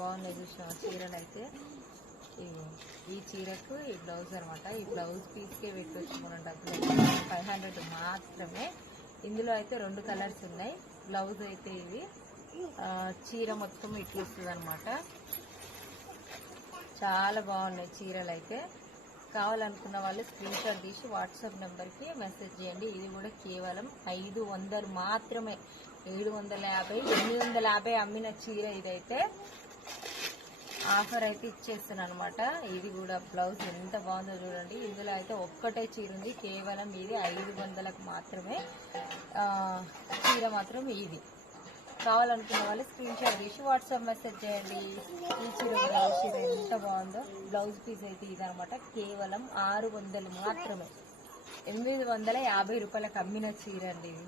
బాగున్నాయి చూసినా చీరలు అయితే. ఈ చీరకు ఈ బ్లౌజ్ అనమాట. ఈ బ్లౌజ్ పీస్కే పెట్టవచ్చు మనం డబ్బులు 500 మాత్రమే. ఇందులో అయితే 2 కలర్స్ ఉన్నాయి. బ్లౌజ్ అయితే ఇది చీర మొత్తం ఇట్లా వస్తుంది అనమాట. చాలా బాగున్నాయి చీరలు అయితే. కావాలనుకున్న వాళ్ళు స్క్రీన్ షాట్ తీసి వాట్సాప్ నెంబర్కి మెసేజ్ చేయండి. ఇది కూడా కేవలం 500 మాత్రమే. 750 850 అమ్మిన చీర ఇదైతే ఆఫర్ అయితే ఇచ్చేస్తాను అనమాట. ఇది కూడా బ్లౌజ్ ఎంత బాగుందో చూడండి. ఇందులో అయితే ఒక్కటే చీర ఉంది. కేవలం ఇది 500లకు మాత్రమే. చీర మాత్రం ఇది. కావాలనుకున్న వాళ్ళు స్క్రీన్ షాట్ తీసి వాట్సాప్ మెసేజ్ చేయండి. ఈ చీర బ్లౌజ్ చీర ఎంత బాగుందో. బ్లౌజ్ పీస్ అయితే ఇదనమాట. కేవలం 600 మాత్రమే. 850 రూపాయలకు అమ్మిన చీర అండి ఇది.